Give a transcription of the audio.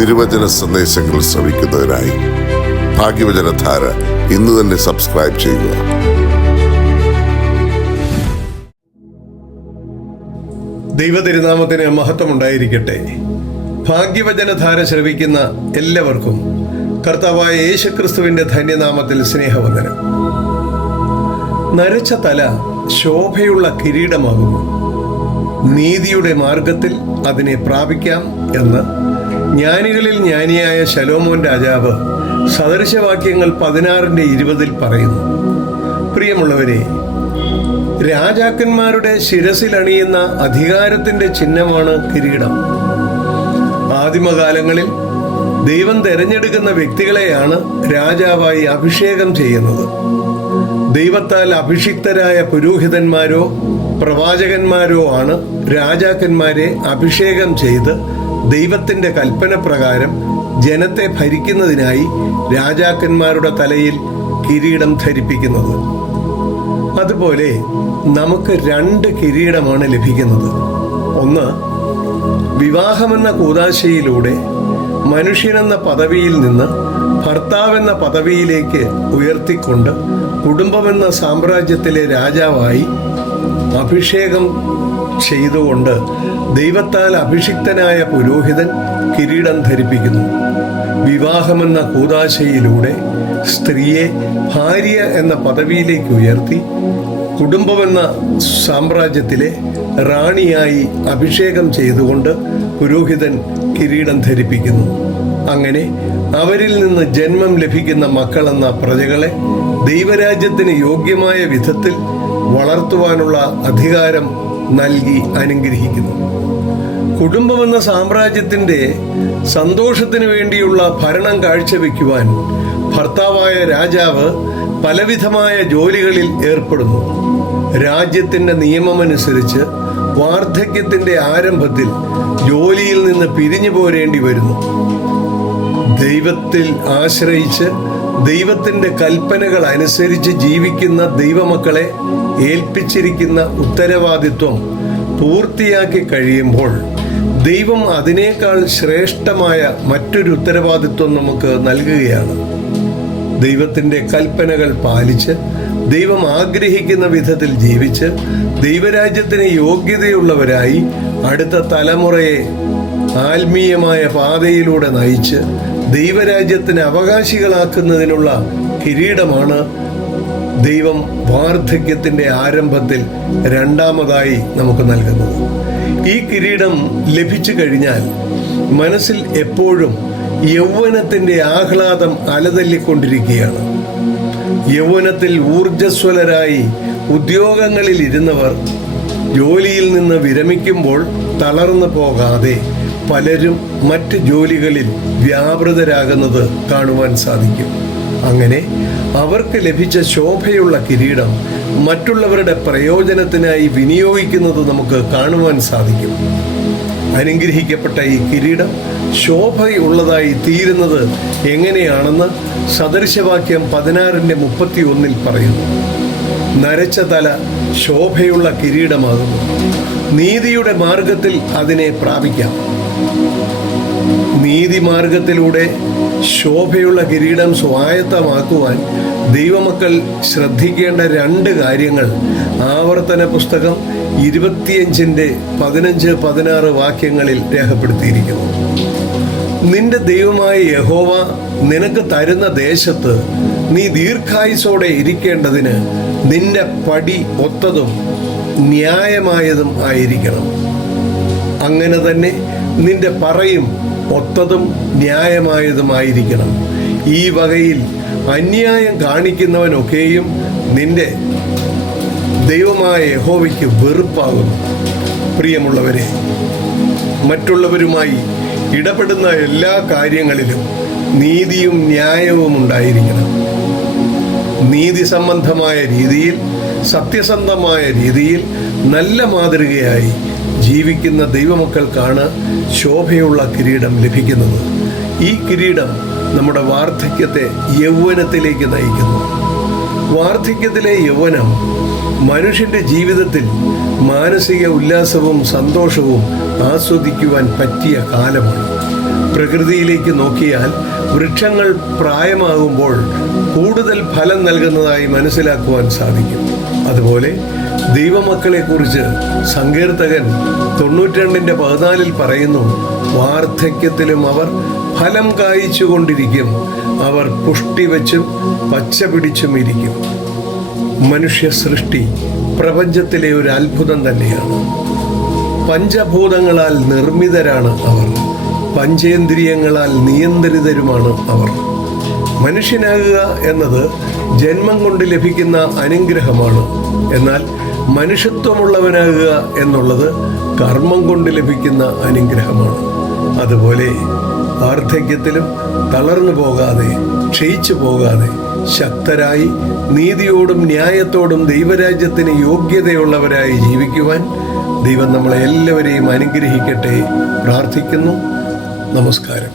തിരുവചന സന്ദേശങ്ങൾ ശ്രവിക്കുന്നതിനായി ഭാഗ്യവചനധാര ഇന്ന് തന്നെ സബ്സ്ക്രൈബ് ചെയ്യുക. ദൈവതിരുനാമത്തിന് മഹത്വമുണ്ടായിരിക്കട്ടെ. ഭാഗ്യവചനധാര ശ്രവിക്കുന്ന എല്ലാവർക്കും കർത്താവായ യേശുക്രിസ്തുവിന്റെ ധന്യനാമത്തിൽ സ്നേഹവന്ദനം. നരച്ച തല ശോഭയുള്ള കിരീടമാകുന്നു, നീതിയുടെ മാർഗത്തിൽ അതിനെ പ്രാപിക്കാം എന്ന് ജ്ഞാനികളിൽ ജ്ഞാനിയായ ശലോമോൻ രാജാവ് സദൃശവാക്യങ്ങൾ 16:20 പറയുന്നു. പ്രിയമുള്ളവരെ, രാജാക്കന്മാരുടെ ശിരസിലണിയുന്ന അധികാരത്തിന്റെ ചിഹ്നമാണ് കിരീടം. ആദിമകാലങ്ങളിൽ ദൈവം തെരഞ്ഞെടുക്കുന്ന വ്യക്തികളെയാണ് രാജാവായി അഭിഷേകം ചെയ്യുന്നത്. ദൈവത്താൽ അഭിഷിക്തരായ പുരോഹിതന്മാരോ പ്രവാചകന്മാരോ ആണ് രാജാക്കന്മാരെ അഭിഷേകം ചെയ്ത് ദൈവത്തിന്റെ കൽപ്പന പ്രകാരം ജനത്തെ ഭരിക്കുന്നതിനായി രാജാക്കന്മാരുടെ തലയിൽ കിരീടം ധരിപ്പിക്കുന്നത്. അതുപോലെ നമുക്ക് 2 കിരീടമാണ് ലഭിക്കുന്നത്. ഒന്ന്, വിവാഹമെന്ന കൂദാശയിലൂടെ മനുഷ്യനെന്ന പദവിയിൽ നിന്ന് ഭർത്താവെന്ന പദവിയിലേക്ക് ഉയർത്തിക്കൊണ്ട് കുടുംബമെന്ന സാമ്രാജ്യത്തിലെ രാജാവായി അഭിഷേകം ചെയ്തുകൊണ്ട് ദൈവത്താൽ അഭിഷിക്തനായ പുരോഹിതൻ കിരീടം ധരിപ്പിക്കുന്നു. വിവാഹമെന്ന കൂദാശയിലൂടെ സ്ത്രീയെ ഭാര്യ എന്ന പദവിയിലേക്ക് ഉയർത്തി കുടുംബമെന്ന സാമ്രാജ്യത്തിലെ റാണിയായി അഭിഷേകം ചെയ്തുകൊണ്ട് പുരോഹിതൻ കിരീടം ധരിപ്പിക്കുന്നു. അങ്ങനെ അവരിൽ നിന്ന് ജന്മം ലഭിക്കുന്ന മക്കളെന്ന പ്രജകളെ ദൈവരാജ്യത്തിന് യോഗ്യമായ വിധത്തിൽ വളർത്തുവാനുള്ള അധികാരം നൽകി അനുഗ്രഹിക്കുന്നു. കുടുംബമെന്ന സാമ്രാജ്യത്തിന്റെ സന്തോഷത്തിന് വേണ്ടിയുള്ള ഭരണം കാഴ്ചവെക്കുവാൻ ഭർത്താവായ രാജാവ് പലവിധമായ ജോലികളിൽ ഏർപ്പെടുന്നു. രാജ്യത്തിന്റെ നിയമമനുസരിച്ച് വാർദ്ധക്യത്തിന്റെ ആരംഭത്തിൽ ജോലിയിൽ നിന്ന് പിരിഞ്ഞു പോരേണ്ടി വരുന്നു. ദൈവത്തിൽ ആശ്രയിച്ച് ദൈവത്തിന്റെ കൽപ്പനകൾ അനുസരിച്ച് ജീവിക്കുന്ന ദൈവമക്കളെ ഏൽപ്പിച്ചിരിക്കുന്ന ഉത്തരവാദിത്വം പൂർത്തിയാക്കി കഴിയുമ്പോൾ ദൈവം അതിനേക്കാൾ ശ്രേഷ്ഠമായ മറ്റൊരു ഉത്തരവാദിത്വം നമുക്ക് നൽകുകയാണ്. ദൈവത്തിന്റെ കൽപ്പനകൾ പാലിച്ച് ദൈവം ആഗ്രഹിക്കുന്ന വിധത്തിൽ ജീവിച്ച് ദൈവരാജ്യത്തിന് യോഗ്യതയുള്ളവരായി അടുത്ത തലമുറയെ ആത്മീയമായ പാതയിലൂടെ നയിച്ച് ദൈവരാജ്യത്തിന് അവകാശികളാക്കുന്നതിനുള്ള കിരീടമാണ് ദൈവം വാർദ്ധക്യത്തിന്റെ ആരംഭത്തിൽ 2ാമതായി നമുക്ക് നൽകുന്നത്. ഈ കിരീടം ലഭിച്ചു കഴിഞ്ഞാൽ മനസ്സിൽ എപ്പോഴും യൗവനത്തിന്റെ ആഹ്ലാദം അലതല്ലിക്കൊണ്ടിരിക്കുകയാണ്. യൗവനത്തിൽ ഊർജ്ജസ്വലരായി ഉദ്യോഗങ്ങളിൽ ഇരുന്നവർ ജോലിയിൽ നിന്ന് വിരമിക്കുമ്പോൾ തളർന്നു പോകാതെ പലരും മറ്റ് ജോലികളിൽ വ്യാപൃതരാകുന്നത് കാണുവാൻ സാധിക്കും. അങ്ങനെ അവർക്ക് ലഭിച്ച ശോഭയുള്ള കിരീടം മറ്റുള്ളവരുടെ പ്രയോജനത്തിനായി വിനിയോഗിക്കുന്നത് നമുക്ക് കാണുവാൻ സാധിക്കും. അനുഗ്രഹിക്കപ്പെട്ട ഈ കിരീടം ശോഭയുള്ളതായി തീരുന്നത് എങ്ങനെയാണെന്ന് സദൃശവാക്യം 16:31 പറയുന്നു. നരച്ച തല ശോഭയുള്ള കിരീടമാകുന്നു, നീതിയുടെ മാർഗത്തിൽ അതിനെ പ്രാപിക്കാം. നീതിമാർഗത്തിലൂടെ ശോഭയുള്ള കിരീടം സ്വായത്തമാക്കുവാൻ ദൈവമക്കൾ ശ്രദ്ധിക്കേണ്ട 2 കാര്യങ്ങൾ ആവർത്തന പുസ്തകം 25:15-16 വാക്യങ്ങളിൽ രേഖപ്പെടുത്തിയിരിക്കുന്നു. നിന്റെ ദൈവമായ യഹോവ നിനക്ക് തരുന്ന ദേശത്ത് നീ ദീർഘായുസോടെ ഇരിക്കേണ്ടതിന് നിന്റെ പടി ഒത്തതും ന്യായമായതും ആയിരിക്കണം. അങ്ങനെ തന്നെ നിന്റെ പറയും ഒത്തതും ന്യായമായതുമായിരിക്കണം. ഈ വകയിൽ അന്യായം കാണിക്കുന്നവനൊക്കെയും നിന്റെ ദൈവമായ യഹോവയ്ക്ക് വെറുപ്പാകുന്നു. പ്രിയമുള്ളവരെ, മറ്റുള്ളവരുമായി ഇടപെടുന്ന എല്ലാ കാര്യങ്ങളിലും നീതിയും ന്യായവും ഉണ്ടായിരിക്കണം. നീതി സംബന്ധമായ രീതിയിൽ, സത്യസന്ധമായ രീതിയിൽ നല്ല മാതൃകയായി ജീവിക്കുന്ന ദൈവമക്കൾക്കാണ് ശോഭയുള്ള കിരീടം ലഭിക്കുന്നത്. ഈ കിരീടം നമ്മുടെ വാർദ്ധക്യത്തെ യൗവനത്തിലേക്ക് നയിക്കുന്നു. വാർദ്ധക്യത്തിലെ യൗവനം മനുഷ്യന്റെ ജീവിതത്തിൽ മാനസിക ഉല്ലാസവും സന്തോഷവും ആസ്വദിക്കുവാൻ പറ്റിയ കാലമാണ്. പ്രകൃതിയിലേക്ക് നോക്കിയാൽ വൃക്ഷങ്ങൾ പ്രായമാകുമ്പോൾ കൂടുതൽ ഫലം നൽകുന്നതായി മനസ്സിലാക്കുവാൻ സാധിക്കും. അതുപോലെ ദൈവമക്കളെക്കുറിച്ച് സങ്കീർത്തകൻ 92:14 പറയുന്നു, വാർദ്ധക്യത്തിലും അവർ ഫലം കായ്ച്ചു കൊണ്ടിരിക്കും, അവർ പുഷ്ടി വെച്ചും പച്ച പിടിച്ചും ഇരിക്കും. മനുഷ്യ സൃഷ്ടി പ്രപഞ്ചത്തിലെ ഒരു അത്ഭുതം തന്നെയാണ്. പഞ്ചഭൂതങ്ങളാൽ നിർമ്മിതരാണ് അവർ, പഞ്ചേന്ദ്രിയങ്ങളാൽ നിയന്ത്രിതരുമാണ് അവർ. മനുഷ്യനാകുക എന്നത് ജന്മം കൊണ്ട് ലഭിക്കുന്ന അനുഗ്രഹമാണ്. എന്നാൽ മനുഷ്യത്വമുള്ളവനാകുക എന്നുള്ളത് കർമ്മം കൊണ്ട് ലഭിക്കുന്ന അനുഗ്രഹമാണ്. അതുപോലെ വാർദ്ധക്യത്തിലും തളർന്നു പോകാതെ, ക്ഷയിച്ചു പോകാതെ, ശക്തരായി നീതിയോടും ന്യായത്തോടും ദൈവരാജ്യത്തിന് യോഗ്യതയുള്ളവരായി ജീവിക്കുവാൻ ദൈവം നമ്മളെ എല്ലാവരെയും അനുഗ്രഹിക്കട്ടെ. പ്രാർത്ഥിക്കുന്നു. നമസ്കാരം.